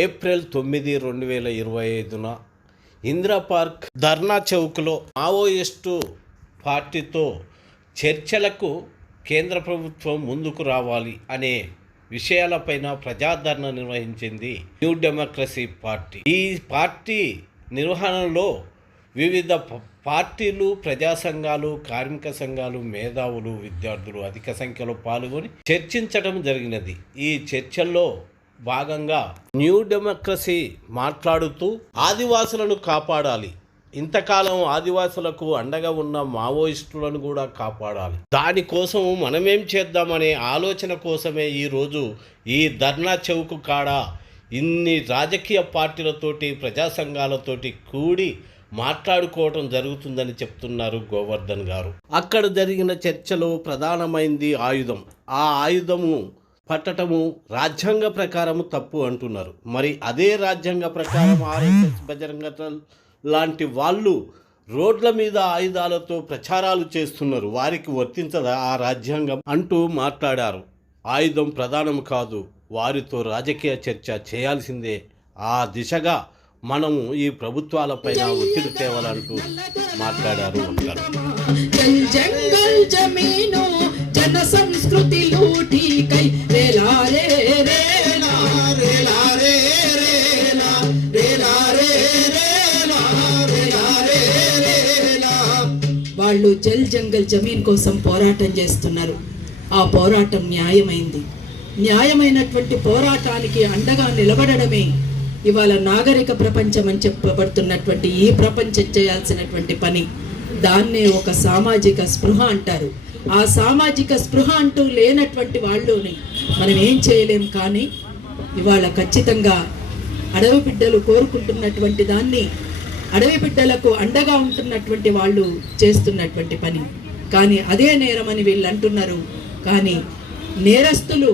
April 9, 2025 Indira park ధర్నా చౌక్లో Maoist పార్టీతో చర్చలకు కేంద్ర ప్రభుత్వం ముందుకు రావాలి అనే విషయాలపైన ప్రజాధర్నా నిర్వహించింది న్యూ డెమోక్రసీ పార్టీ. ఈ పార్టీ నిర్వహణలో వివిధ పార్టీలు, ప్రజా సంఘాలు, కార్మిక సంఘాలు, మేధావులు, విద్యార్థులు అధిక సంఖ్యలో పాల్గొని చర్చించడం జరిగినది. ఈ చర్చల్లో భాగంగా న్యూ డెమోక్రసీ మాట్లాడుతూ ఆదివాసులను కాపాడాలి, ఇంతకాలం ఆదివాసులకు అండగా ఉన్న మావోయిస్టులను కూడా కాపాడాలి, దానికోసం మనమేం చేద్దామనే ఆలోచన కోసమే ఈరోజు ఈ ధర్నా చౌక్ కాడ ఇన్ని రాజకీయ పార్టీలతోటి, ప్రజా సంఘాలతోటి కూడి మాట్లాడుకోవటం జరుగుతుందని చెప్తున్నారు గోవర్ధన్ గారు. అక్కడ జరిగిన చర్చలో ప్రధానమైంది ఆయుధం. ఆ ఆయుధము పట్టటము రాజ్యాంగ ప్రకారము తప్పు అంటున్నారు. మరి అదే రాజ్యాంగ ప్రకారం ఆర్ఎస్ఎస్, బజరంగ దళ్ లాంటి వాళ్ళు రోడ్ల మీద ఆయుధాలతో ప్రచారాలు చేస్తున్నారు, వారికి వర్తించదా ఆ రాజ్యాంగం అంటూ మాట్లాడారు. ఆయుధం ప్రధానం కాదు, వారితో రాజకీయ చర్చ చేయాల్సిందే. ఆ దిశగా మనము ఈ ప్రభుత్వాలపైన ఒత్తిడి తేవాలంటూ మాట్లాడారు. జన సంస్కృతి లూటికై రేలా రే రేలా రేలా రే రేలా రేలా రే రేలా రేలా రే రేలా. వాళ్ళు జల్ జంగల్ జమీన్ కోసం పోరాటం చేస్తున్నారు. ఆ పోరాటం న్యాయమైంది. న్యాయమైనటువంటి పోరాటానికి అండగా నిలబడడమే ఇవాళ నాగరిక ప్రపంచం అని చెప్పబడుతున్నటువంటి ఈ ప్రపంచం చేయాల్సినటువంటి పని. దాన్నే ఒక సామాజిక స్పృహ అంటారు. ఆ సామాజిక స్పృహ అంటూ లేనటువంటి వాళ్ళని మనం ఏం చేయలేం. కానీ ఇవాళ ఖచ్చితంగా అడవి బిడ్డలు కోరుకుంటున్నటువంటి దాన్ని, అడవి బిడ్డలకు అండగా ఉంటున్నటువంటి వాళ్ళు చేస్తున్నటువంటి పని. కానీ అదే నేరమని వీళ్ళు అంటున్నారు. కానీ నేరస్తులు,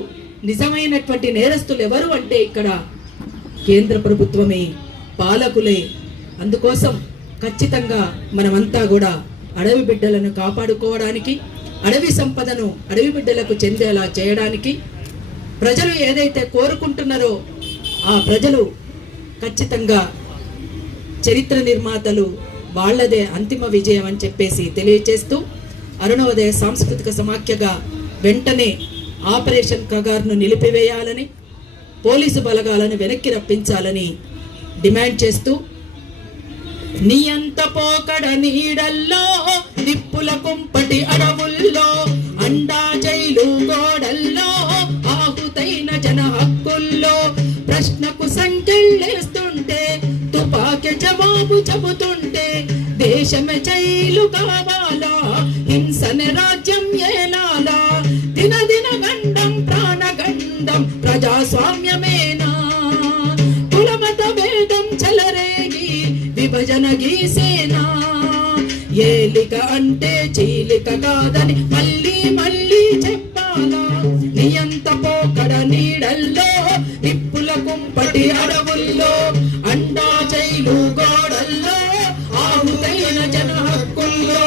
నిజమైనటువంటి నేరస్తులు ఎవరు అంటే ఇక్కడ కేంద్ర ప్రభుత్వమే, పాలకులే. అందుకోసం ఖచ్చితంగా మనమంతా కూడా అడవి బిడ్డలను కాపాడుకోవడానికి, అడవి సంపదను అడవి బిడ్డలకు చెందేలా చేయడానికి ప్రజలు ఏదైతే కోరుకుంటున్నారో ఆ ప్రజలు ఖచ్చితంగా చరిత్ర నిర్మాతలు వాళ్లదే అంతిమ విజయం అని చెప్పేసి తెలియచేస్తూ అరుణోదయ సాంస్కృతిక సమాఖ్యగా వెంటనే ఆపరేషన్ కగార్ను నిలిపివేయాలని, పోలీసు బలగాలను వెనక్కి రప్పించాలని డిమాండ్ చేస్తూ, నీ అంత పోకడ నీడల్లో, నిప్పుల కుంపటి అడవుల్లో, అండా జైలు గోడల్లో, ఆహుతైన జన హక్కుల్లో ప్రశ్నకు సంకెళ్ళేస్తుంటే, తుపాకి జవాబు చెబుతుంటే, దేశమే జైలు కావాలా, హింసనే రాజ్యం ఏలాలా, దినదిన గండం ప్రాణగండం ప్రజాస్వామ్యమేనా, కులమత భేదం చెలరేగి విభజన గీసేనా, ఏలిక అంటే చీలిక కాదని మళ్ళీ మళ్ళీ చెప్పాలా, నియంత పోకడ నీడల్లో, నిప్పుల కుంపటి అడవుల్లో, అండా జైలు గోడల్లో, ఆహుతైన జన హక్కుల్లో.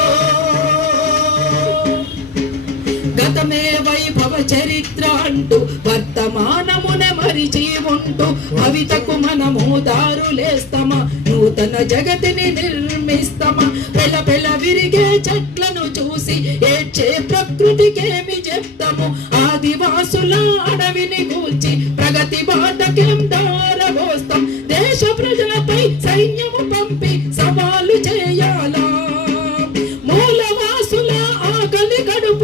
గతమే వైభవ చరిత్ర అంటూ వర్తమానమునే మరిచి ఉంటూ భవితకు మనము దారులేస్తామా, నూతన జగతిని నిర్మిస్తామా, పెల పెల విరిగే చెట్లను చూసి ఏడ్చే ప్రకృతికేమి చెప్తాము, ఆదివాసుల అడవిని కూల్చి ప్రగతి బాటకేం దారబోస్తాం, దేశ ప్రజలపై సైన్యము పంపి సవాలు చేయాలా, మూలవాసుల ఆకలి కడుపు.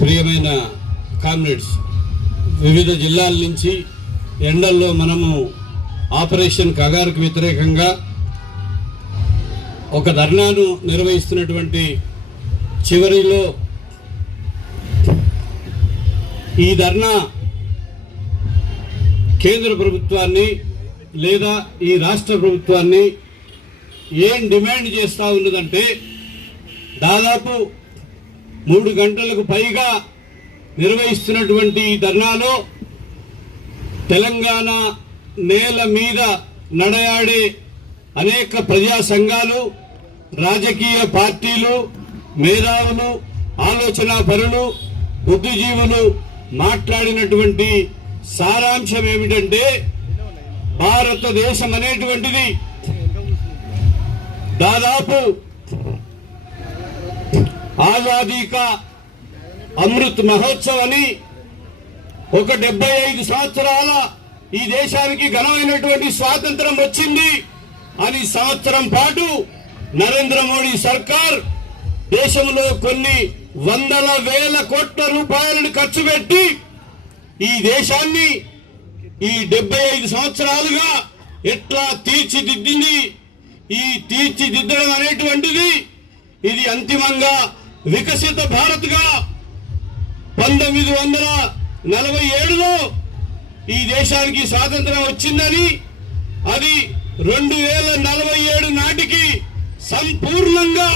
ప్రియమైన కామ్రేడ్స్, వివిధ జిల్లాల నుంచి ఎండల్లో మనము ఆపరేషన్ కగార్కు వ్యతిరేకంగా ఒక ధర్నాను నిర్వహిస్తున్నటువంటి చివరిలో ఈ ధర్నా కేంద్ర ప్రభుత్వాన్ని లేదా ఈ రాష్ట్ర ప్రభుత్వాన్ని ఏం డిమాండ్ చేస్తూ ఉన్నదంటే, దాదాపు 3 గంటలకు పైగా నిర్వహిస్తున్నటువంటి ఈ ధర్నాలో తెలంగాణ నేల మీద నడయాడే అనేక ప్రజా సంఘాలు, రాజకీయ పార్టీలు, మేధావులు, ఆలోచనా పరులు, బుద్ధిజీవులు మాట్లాడినటువంటి సారాంశం ఏమిటంటే, భారతదేశం అనేటువంటిది దాదాపు ఆజాదీ కా అమృత్ మహోత్సవ్ అని ఒక 75 సంవత్సరాల ఈ దేశానికి ఘనమైనటువంటి స్వాతంత్రం వచ్చింది అని సంవత్సరం పాటు నరేంద్ర మోడీ సర్కార్ దేశంలో కొన్ని వందల వేల కోట్ల రూపాయలను ఖర్చు పెట్టి ఈ దేశాన్ని ఈ 75 సంవత్సరాలుగా ఎట్లా తీర్చిదిద్దింది. ఈ తీర్చిదిద్దడం అనేటువంటిది ఇది అంతిమంగా వికసిత భారత్గా 1947లో ఈ దేశానికి స్వాతంత్రం వచ్చిందని, అది 2047 నాటికి సంపూర్ణంగా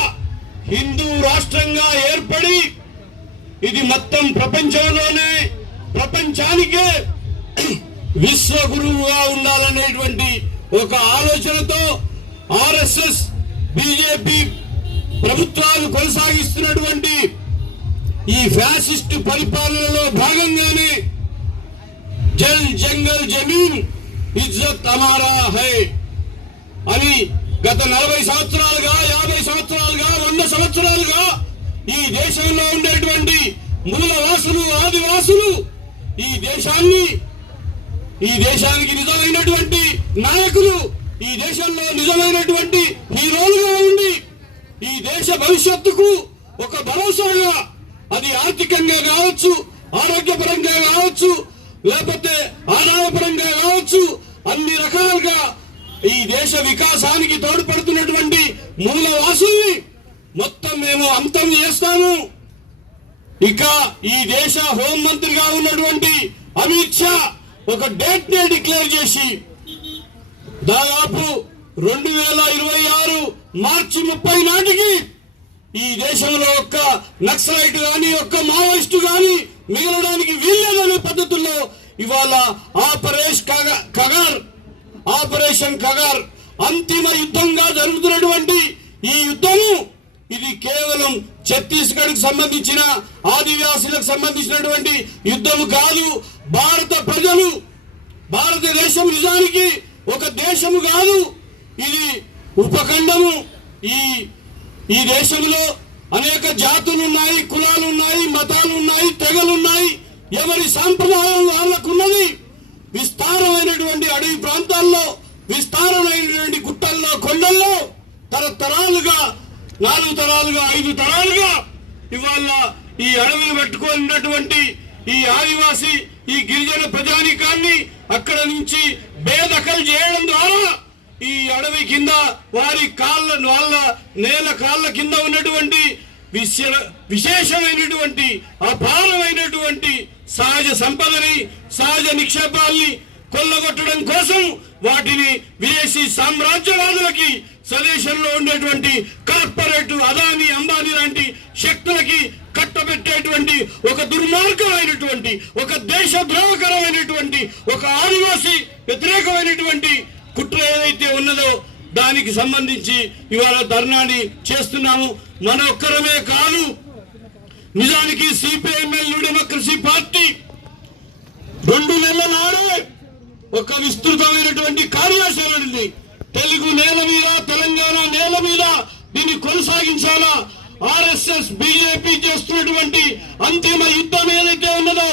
హిందూ రాష్ట్రంగా ఏర్పడి ఇది మొత్తం ప్రపంచానికే విశ్వగురువుగా ఉండాలనేటువంటి ఒక ఆలోచనతో ఆర్ఎస్ఎస్, బీజేపీ ప్రభుత్వాలు కొనసాగిస్తున్నటువంటి ఈ ఫ్యాసిస్టు పరిపాలనలో భాగంగానే జల్ జంగల్ జమీన్ ఇజ్జత్ హమారా హై అని గత 40 సంవత్సరాలుగా, 50 సంవత్సరాలుగా, 100 సంవత్సరాలుగా ఈ దేశంలో ఉండేటువంటి మూలవాసులు, ఆదివాసులు ఈ దేశానికి నిజమైనటువంటి నాయకులు, ఈ దేశంలో నిజమైనటువంటి హీరోలుగా ఉండి ఈ దేశ భవిష్యత్తుకు ఒక భరోసాగా, అది ఆర్థికంగా కావచ్చు, ఆరోగ్యపరంగా కావచ్చు, లేకపోతే ఆదాయపరంగా కావచ్చు, అన్ని రకాలుగా ఈ దేశ వికాసానికి తోడ్పడుతున్నటువంటి మూలవాసుల్ని మొత్తం మేము అంతం చేస్తాము. ఇక ఈ దేశ హోంమంత్రిగా ఉన్నటువంటి అమిత్ షా ఒక డేట్ నే డిక్లేర్ చేసి దాదాపు 2026 మార్చి 30 నాటికి ఈ దేశంలో ఒక్క నక్సలైట్ గాని, ఒక్క మావోయిస్టు గాని మిగలడానికి వీల్లేదనే పద్ధతుల్లో ఇవాళ ఆపరేషన్ కగార్ అంతిమ యుద్ధంగా జరుగుతున్నటువంటి ఈ యుద్ధము ఇది కేవలం ఛత్తీస్గఢ్ కు సంబంధించిన ఆదివాసీలకు సంబంధించినటువంటి యుద్ధము కాదు. భారతదేశం నిజానికి ఒక దేశము కాదు, ఇది ఉపఖండము. ఈ దేశంలో అనేక జాతులు ఉన్నాయి, కులాలు ఉన్నాయి, మతాలు ఉన్నాయి, తెగలున్నాయి. ఎవరి సాంప్రదాయం వాళ్ళకున్నది. విస్తారమైనటువంటి అడవి ప్రాంతాల్లో, విస్తారమైనటువంటి గుట్టల్లో, కొండల్లో తరతరాలుగా, 4 తరాలుగా, 5 తరాలుగా ఇవాళ ఈ అడవిని పట్టుకున్నటువంటి ఈ ఆదివాసి, ఈ గిరిజన ప్రజానికాన్ని అక్కడ నుంచి బేదఖలు చేయడం ద్వారా ఈ అడవి కింద వాళ్ళ నేల కాళ్ళ కింద ఉన్నటువంటి విశేషమైనటువంటి అపారమైనటువంటి సహజ సంపదని, సహజ నిక్షేపాల్ని కొల్లగొట్టడం కోసం వాటిని విదేశీ సామ్రాజ్యవాదులకి, స్వదేశంలో ఉండేటువంటి కార్పొరేట్ అదానీ, అంబానీ లాంటి శక్తులకి కట్టబెట్టేటువంటి ఒక దుర్మార్గమైనటువంటి, ఒక దేశద్రోహకరమైనటువంటి, ఒక ఆదివాసీ వ్యతిరేకమైనటువంటి కుట్ర ఏదైతే ఉన్నదో దానికి సంబంధించి ఇవాళ ధర్నాని చేస్తున్నాము. మన ఒక్కరమే కాదు, నిజానికి సిపిఐఎంఎల్ న్యూ డెమోక్రసీ పార్టీ 2 నెలల నాడే ఒక విస్తృతమైనటువంటి కార్యాచరణని తెలుగు నేల మీద, తెలంగాణ నేల మీద దీన్ని కొనసాగించాలా. ఆర్ఎస్ఎస్, బీజేపీ చేస్తున్నటువంటి అంతిమ యుద్ధం ఏదైతే ఉన్నదో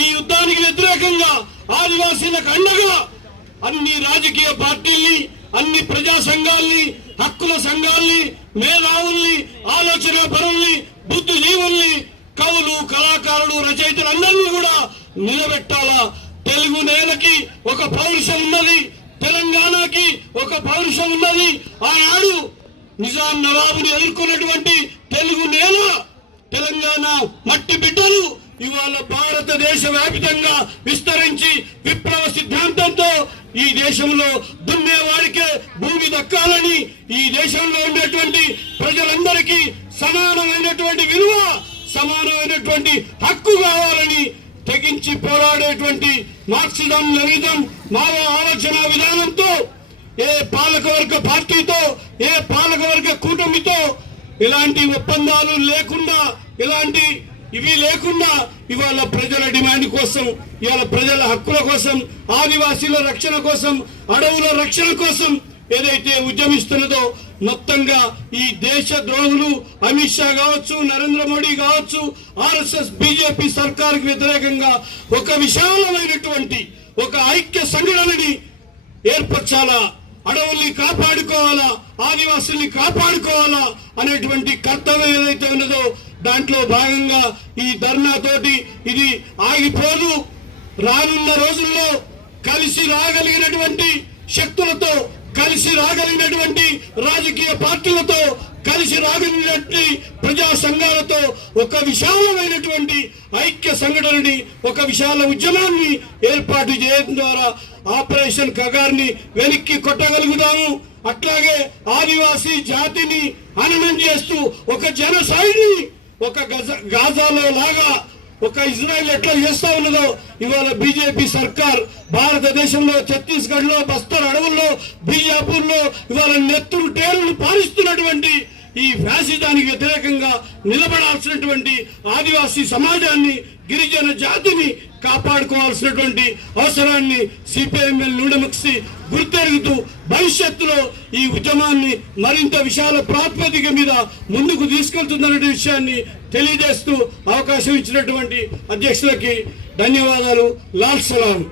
ఈ యుద్ధానికి వ్యతిరేకంగా ఆదివాసీలకు అండగా అన్ని రాజకీయ పార్టీల్ని, అన్ని ప్రజా సంఘాల్ని, హక్కుల సంఘాల్ని, మేధావుల్ని, ఆలోచన పరుల్ని, బుద్ధిజీవుల్ని, కవులు, కళాకారులు, రచయితలందరినీ కూడా నిలబెట్టాలా. తెలుగు నేలకి ఒక పౌరుషం ఉన్నది, తెలంగాణకి ఒక పౌరుషం ఉన్నది. ఆనాడు నిజాం నవాబుని ఎదుర్కొన్నటువంటి తెలుగు నేల, తెలంగాణ మట్టి బిడ్డలు ఇవాళ భారతదేశ వ్యాపితంగా విస్తరించి విప్లవ సిద్ధాంతంతో ఈ దేశంలో దున్నేవాడికే భూమి దక్కాలని, ఈ దేశంలో ఉండేటువంటి ప్రజలందరికీ సమానమైనటువంటి విలువ, సమానమైనటువంటి హక్కు కావాలని తెగించి పోరాడేటువంటి మార్క్సిజం, లెనినిజం, మావో ఆలోచన విధానంతో ఏ పాలకవర్గ పార్టీతో, ఏ పాలకవర్గ కూటమితో ఇలాంటి ఒప్పందాలు లేకుండా, ఇవి లేకుండా ఇవాళ ప్రజల డిమాండ్ కోసం, ఇవాళ ప్రజల హక్కుల కోసం, ఆదివాసీల రక్షణ కోసం, అడవుల రక్షణ కోసం ఏదైతే ఉద్యమిస్తున్నదో మొత్తంగా ఈ దేశ ద్రోహులు అమిత్ షా కావచ్చు, నరేంద్ర మోడీ కావచ్చు, ఆర్ఎస్ఎస్ బీజేపీ సర్కారుకు వ్యతిరేకంగా ఒక విశాలమైనటువంటి ఒక ఐక్య సంఘటనని ఏర్పరచాలా, అడవుల్ని కాపాడుకోవాలా, ఆదివాసుల్ని కాపాడుకోవాలా అనేటువంటి కర్తవ్యం ఏదైతే ఉన్నదో దాంట్లో భాగంగా ఈ ధర్నా తోటి ఇది ఆగిపోదు. రానున్న రోజుల్లో కలిసి రాగలిగినటువంటి శక్తులతో, కలిసి రాగలిగినటువంటి రాజకీయ పార్టీలతో, కలిసి రాగలిగినటువంటి ప్రజా సంఘాలతో ఒక విశాలమైనటువంటి ఐక్య సంఘటనని, ఒక విశాల ఉద్యమాన్ని ఏర్పాటు చేయడం ద్వారా ఆపరేషన్ కగార్ని వెనక్కి కొట్టగలుగుతాము. అట్లాగే ఆదివాసీ జాతిని హననం చేస్తూ ఒక జనసైడ్ని ఒక గాజాలో లాగా ఒక ఇజ్రాయెల్ ఎట్లా చేస్తా ఉన్నదో ఇవాళ బీజేపీ సర్కార్ భారతదేశంలో ఛత్తీస్గఢ్ లో, బస్తర్ అడవుల్లో, బీజాపూర్ లో ఇవాళ నెత్తురు టేరును పారిస్తున్నటువంటి ఈ ఫ్యాసిజానికి వ్యతిరేకంగా నిలబడాల్సినటువంటి ఆదివాసీ సమాజాన్ని, గిరిజన జాతిని కాపాడుకోవాల్సినటువంటి అవసరాన్ని సిపిఐఎంఎల్ నూడముక్సి గుర్తెరుగుతూ భవిష్యత్తులో ఈ ఉద్యమాన్ని మరింత విశాల ప్రాతిపదిక మీద ముందుకు తీసుకెళ్తుందనే విషయాన్ని తెలియజేస్తూ అవకాశం ఇచ్చినటువంటి అధ్యక్షులకి ధన్యవాదాలు. లాల్ సలాం.